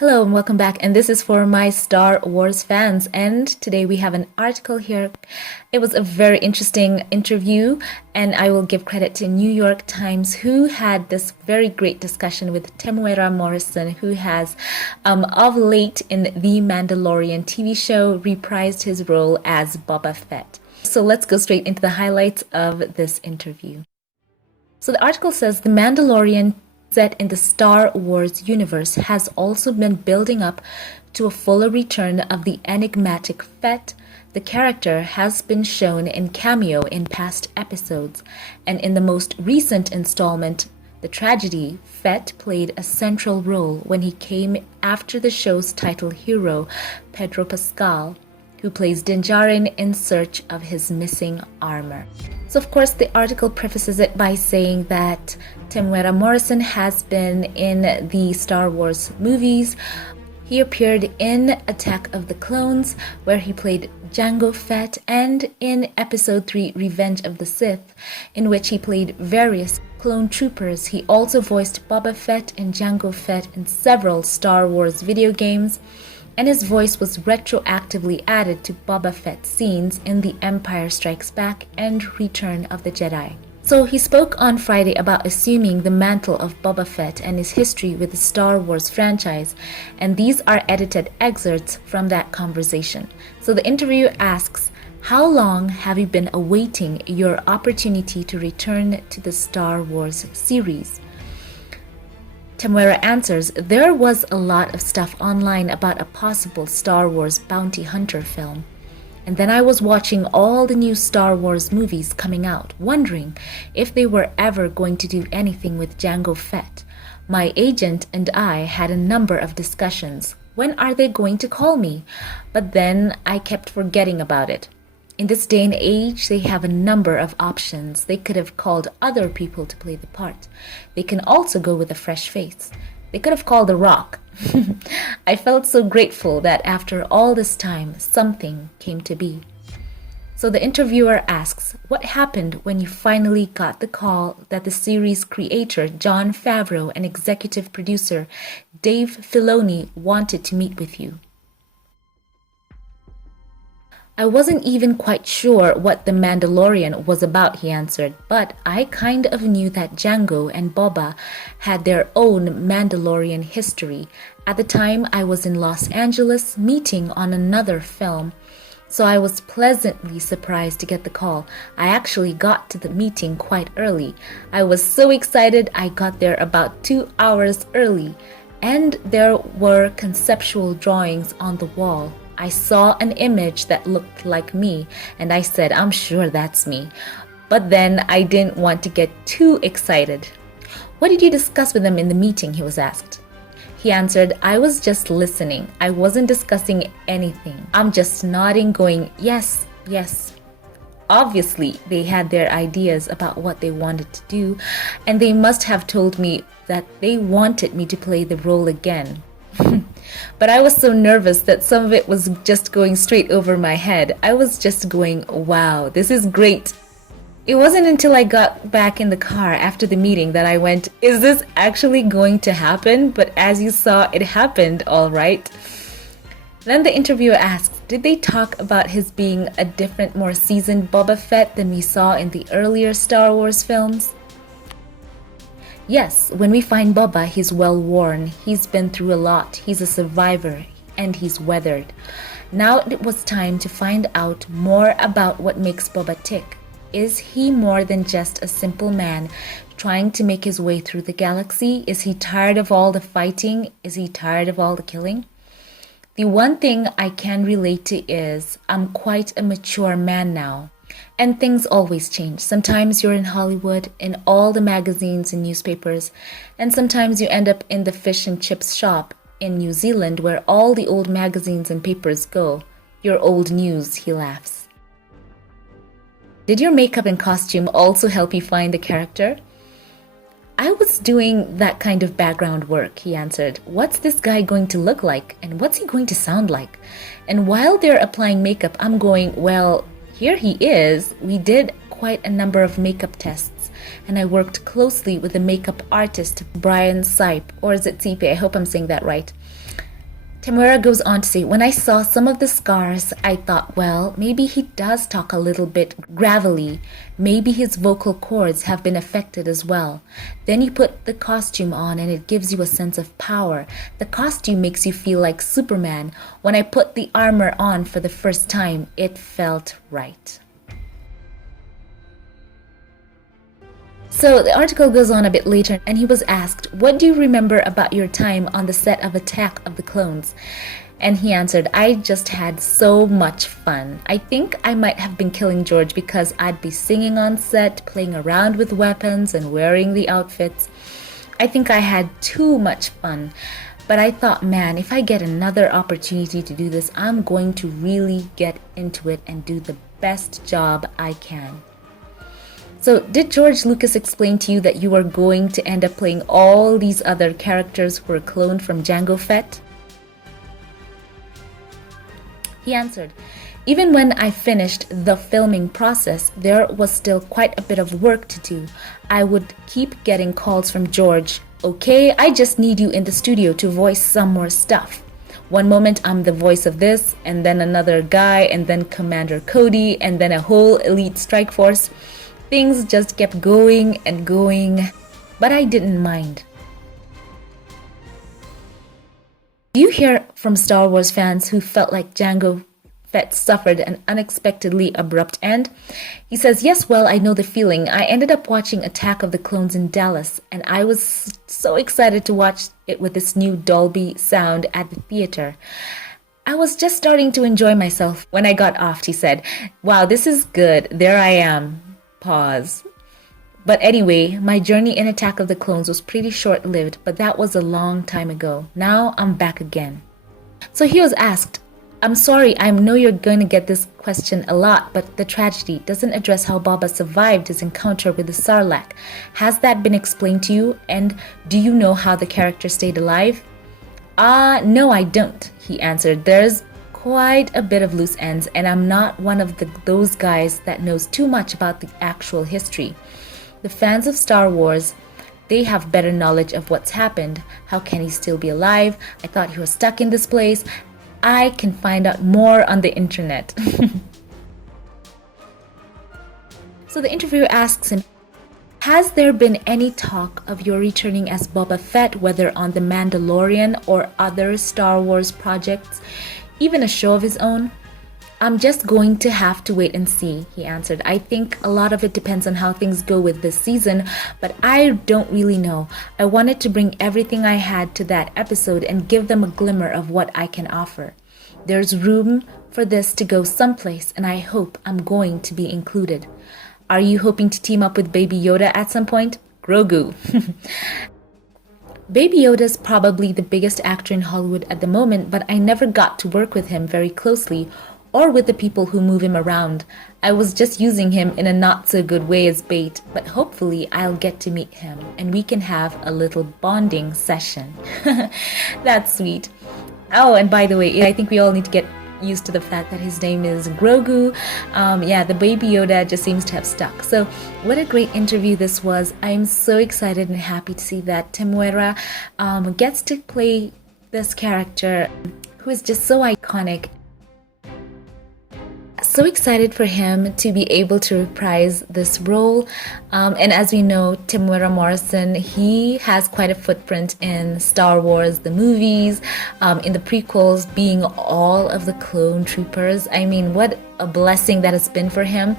Hello and welcome back, and this is for my Star Wars fans, and today we have an article here. It was a very interesting interview, and I will give credit to New York Times, who had this very great discussion with Temuera Morrison, who has of late in The Mandalorian TV show reprised his role as Boba Fett. So let's go straight into the highlights of this interview. So the article says The Mandalorian set in the Star Wars universe has also been building up to a fuller return of the enigmatic Fett. The character has been shown in cameo in past episodes, and in the most recent installment, The Tragedy, Fett played a central role when he came after the show's title hero, Pedro Pascal, who plays Din Djarin in search of his missing armor. So of course the article prefaces it by saying that Temuera Morrison has been in the Star Wars movies. He appeared in Attack of the Clones, where he played Jango Fett, and in Episode 3, Revenge of the Sith, in which he played various clone troopers. He also voiced Boba Fett and Jango Fett in several Star Wars video games, and his voice was retroactively added to Boba Fett scenes in The Empire Strikes Back and Return of the Jedi. So he spoke on Friday about assuming the mantle of Boba Fett and his history with the Star Wars franchise, and these are edited excerpts from that conversation. So the interviewer asks, "How long have you been awaiting your opportunity to return to the Star Wars series?" Temuera answers, "There was a lot of stuff online about a possible Star Wars bounty hunter film. And then I was watching all the new Star Wars movies coming out, wondering if they were ever going to do anything with Jango Fett. My agent and I had a number of discussions. When are they going to call me? But then I kept forgetting about it. In this day and age, they have a number of options. They could have called other people to play the part. They can also go with a fresh face. They could have called The Rock." I felt so grateful that after all this time, something came to be. So the interviewer asks, "What happened when you finally got the call that the series creator Jon Favreau and executive producer Dave Filoni wanted to meet with you?" "I wasn't even quite sure what The Mandalorian was about," he answered, "but I kind of knew that Jango and Boba had their own Mandalorian history. At the time, I was in Los Angeles meeting on another film, so I was pleasantly surprised to get the call. I actually got to the meeting quite early. I was so excited I got there about 2 hours early, and there were conceptual drawings on the wall. I saw an image that looked like me, and I said, 'I'm sure that's me.' But then I didn't want to get too excited." "What did you discuss with them in the meeting?" he was asked. He answered, "I was just listening. I wasn't discussing anything. I'm just nodding, going, 'Yes, yes.' Obviously, they had their ideas about what they wanted to do, and they must have told me that they wanted me to play the role again. But I was so nervous that some of it was just going straight over my head. I was just going, 'Wow, this is great.' It wasn't until I got back in the car after the meeting that I went, 'Is this actually going to happen?' But as you saw, it happened, all right." Then the interviewer asks, "Did they talk about his being a different, more seasoned Boba Fett than we saw in the earlier Star Wars films?" "Yes, when we find Boba, he's well-worn. He's been through a lot. He's a survivor, and he's weathered. Now it was time to find out more about what makes Boba tick. Is he more than just a simple man trying to make his way through the galaxy? Is he tired of all the fighting? Is he tired of all the killing? The one thing I can relate to is I'm quite a mature man now. And things always change. Sometimes you're in Hollywood, in all the magazines and newspapers, and sometimes you end up in the fish and chips shop in New Zealand where all the old magazines and papers go. Your old news," he laughs. "Did your makeup and costume also help you find the character?" "I was doing that kind of background work," he answered. "What's this guy going to look like? And what's he going to sound like?" And while they're applying makeup, I'm going, "Well, here he is." We did quite a number of makeup tests, and I worked closely with the makeup artist Brian Sipe, or is it Sipe? I hope I'm saying that right. Temuera goes on to say, when I saw some of the scars, I thought, well, maybe he does talk a little bit gravelly. Maybe his vocal cords have been affected as well. Then you put the costume on and it gives you a sense of power. The costume makes you feel like Superman. When I put the armor on for the first time, it felt right. So the article goes on a bit later, and he was asked, what do you remember about your time on the set of Attack of the Clones? And he answered, I just had so much fun. I think I might have been killing George because I'd be singing on set, playing around with weapons and wearing the outfits. I think I had too much fun. But I thought, man, if I get another opportunity to do this, I'm going to really get into it and do the best job I can. So, did George Lucas explain to you that you are going to end up playing all these other characters who were cloned from Jango Fett? He answered, even when I finished the filming process, there was still quite a bit of work to do. I would keep getting calls from George, okay, I just need you in the studio to voice some more stuff. One moment I'm the voice of this, and then another guy, and then Commander Cody, and then a whole elite strike force. Things just kept going and going, but I didn't mind. Do you hear from Star Wars fans who felt like Jango Fett suffered an unexpectedly abrupt end? He says, yes, well, I know the feeling. I ended up watching Attack of the Clones in Dallas, and I was so excited to watch it with this new Dolby sound at the theater. I was just starting to enjoy myself when I got off, he said. Wow, this is good. There I am. Pause. But anyway, my journey in Attack of the Clones was pretty short-lived, but that was a long time ago. Now I'm back again. So he was asked, I'm sorry, I know you're going to get this question a lot, but the tragedy doesn't address how Boba survived his encounter with the Sarlacc. Has that been explained to you? And do you know how the character stayed alive? No, I don't, he answered. There's quite a bit of loose ends, and I'm not one of those guys that knows too much about the actual history. The fans of Star Wars, they have better knowledge of what's happened. How can he still be alive? I thought he was stuck in this place. I can find out more on the internet. So the interviewer asks him, has there been any talk of your returning as Boba Fett, whether on The Mandalorian or other Star Wars projects? Even a show of his own? I'm just going to have to wait and see, he answered. I think a lot of it depends on how things go with this season, but I don't really know. I wanted to bring everything I had to that episode and give them a glimmer of what I can offer. There's room for this to go someplace, and I hope I'm going to be included. Are you hoping to team up with Baby Yoda at some point? Grogu. Baby Yoda is probably the biggest actor in Hollywood at the moment, but I never got to work with him very closely or with the people who move him around. I was just using him in a not so good way as bait, but hopefully I'll get to meet him and we can have a little bonding session. That's sweet. Oh, and by the way, I think we all need to get used to the fact that his name is Grogu. The Baby Yoda just seems to have stuck. So what a great interview this was. I'm so excited and happy to see that Temuera gets to play this character who is just so iconic. So excited for him to be able to reprise this role. And as we know, Temuera Morrison, he has quite a footprint in Star Wars, the movies, in the prequels, being all of the clone troopers. I mean, what a blessing that has been for him.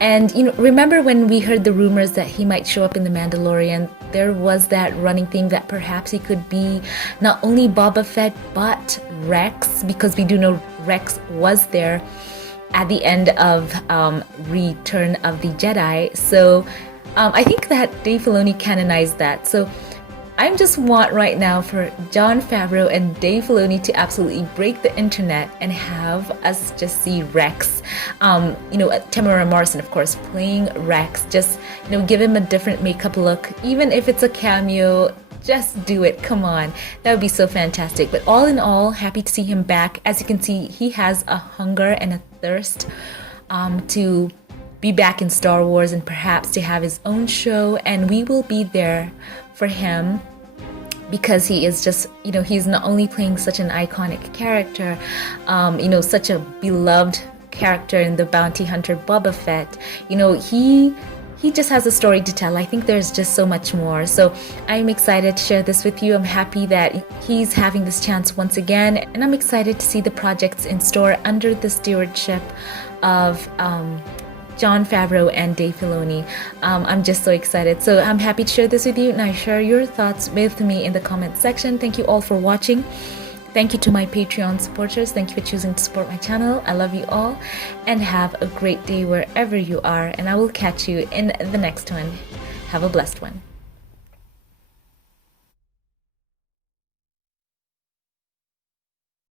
And, remember when we heard the rumors that he might show up in The Mandalorian, there was that running theme that perhaps he could be not only Boba Fett, but Rex, because we do know Rex was there at the end of Return of the Jedi. So I think that Dave Filoni canonized that. So I just want right now for Jon Favreau and Dave Filoni to absolutely break the internet and have us just see Rex. Temuera Morrison, of course, playing Rex. Just, give him a different makeup look. Even if it's a cameo, just do it. Come on. That would be so fantastic. But all in all, happy to see him back. As you can see, he has a hunger and a thirst to be back in Star Wars and perhaps to have his own show. And we will be there for him because he is just, he's not only playing such an iconic character, such a beloved character in the bounty hunter Boba Fett. He just has a story to tell. I think there's just so much more. So I'm excited to share this with you. I'm happy that he's having this chance once again, and I'm excited to see the projects in store under the stewardship of Jon Favreau and Dave Filoni. I'm just so excited. So I'm happy to share this with you. Now share your thoughts with me in the comment section. Thank you all for watching. Thank you to my Patreon supporters. Thank you for choosing to support my channel. I love you all, and have a great day wherever you are, and I will catch you in the next one. Have a blessed one.